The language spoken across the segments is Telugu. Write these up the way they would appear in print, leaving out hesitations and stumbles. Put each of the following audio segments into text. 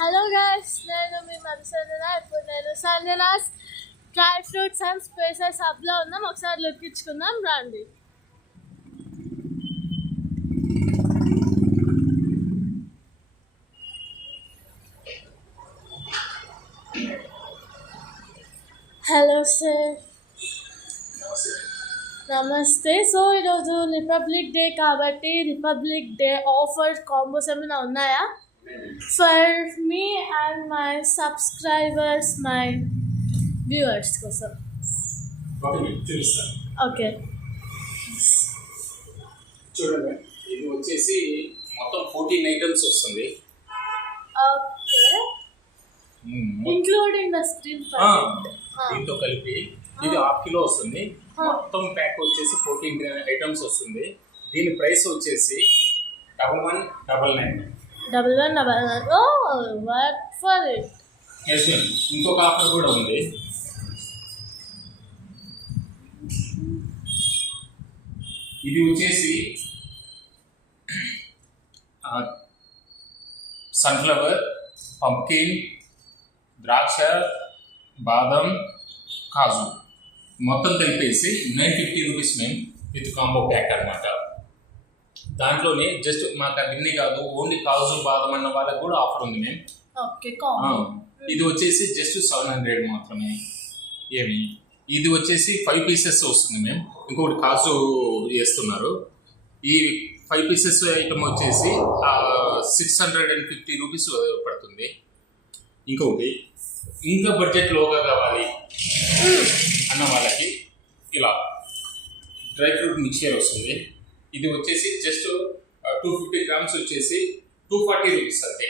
హలో గైస్, నేను మీ మధుసంజన. ఇప్పుడు నేను Sanjana's dry fruits and spices హబ్లో ఉన్నాం. ఒకసారి లుక్ ఇచ్చుకుందాం రండి. Hello sir. నమస్తే. సో ఈరోజు రిపబ్లిక్ డే కాబట్టి రిపబ్లిక్ డే ఆఫర్ కాంబోస్ ఏమైనా ఉన్నాయా? For me and my subscribers, my viewers కోసం. ఓకే, చూడండి, ఇది వచ్చేసి మొత్తం 14 ఐటమ్స్ వస్తుంది. ఓకే, ఇంక్లూడింగ్ ద స్క్రీన్ దీంతో కలిపి ఇది హాఫ్ కిలో వస్తుంది. మొత్తం ప్యాక్ వచ్చేసి 14 ఐటమ్స్ వస్తుంది. దీని ప్రైస్ వచ్చేసి 1199. 1199. ఓ వర్క్ ఫర్ ఇట్. ఇంకొక ఆఫర్ కూడా ఉంది. ఇది వచ్చేసి సన్ఫ్లవర్, పంప్కిన్, ద్రాక్ష, బాదం, కాజు మొత్తం కలిపేసి 950 రూపీస్ మేము విత్ కాంబో ప్యాక్ అనమాట. దాంట్లోనే జస్ట్ మాకు అన్ని కాదు, ఓన్లీ కాజు బాదం అన్న వాళ్ళకి కూడా ఆఫర్ ఉంది మేము. ఇది వచ్చేసి జస్ట్ 700 మాత్రమే. ఇది వచ్చేసి 5 పీసెస్ వస్తుంది మేము. ఇంకొకటి కాజు చేస్తున్నారు. ఈ 5 పీసెస్ ఐటమ్ వచ్చేసి 650 రూపీస్ పడుతుంది. ఇంకొకటి ఇంకా బడ్జెట్ లోగా కావాలి అన్న వాళ్ళకి ఇలా డ్రై ఫ్రూట్ మిక్చర్ వస్తుంది. ఇది వచ్చేసి జస్ట్ 250 గ్రామ్స్ వచ్చేసి 240 రూపీస్ అంతే.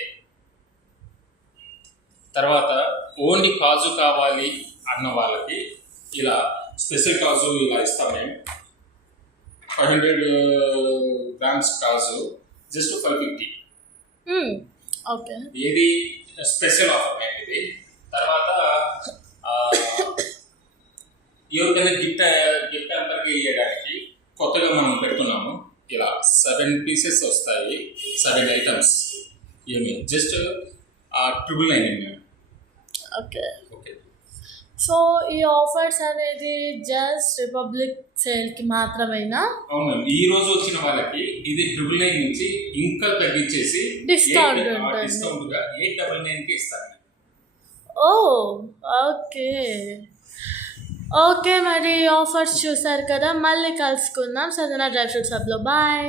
తర్వాత ఓన్లీ కాజు కావాలి అన్న వాళ్ళకి ఇలా స్పెషల్ కాజు ఇలా ఇస్తాం మేము. 500 గ్రామ్స్ కాజు జస్ట్ 550. ఓకే, ఇది స్పెషల్ ఆఫర్ మేము ఇది. తర్వాత ఎవరికైనా గిఫ్ట్ అందరికి ఇవ్వడానికి కొత్తగా మనం పెడుతున్నాము. ఇలా 7 పీసెస్ వస్తాయి, 7 items. Just 999. Okay. Okay, so ఈ ఆఫర్స్ అనేది జస్ట్ రిపబ్లిక్ సేల్కి మాత్రమేనా? అవును, ఈ రోజు వచ్చిన వాళ్ళకి ఇది 999 నుంచి ఇంకా తగ్గించేసి డిస్కౌంట్ గా 899కి ఇస్తాను. ఓ ఓకే ఓకే, మరి ఆఫర్స్ చూసారు కదా, మళ్ళీ కలుసుకుందాం సంజన డ్రై ఫ్రూట్స్ హబ్లో. బాయ్.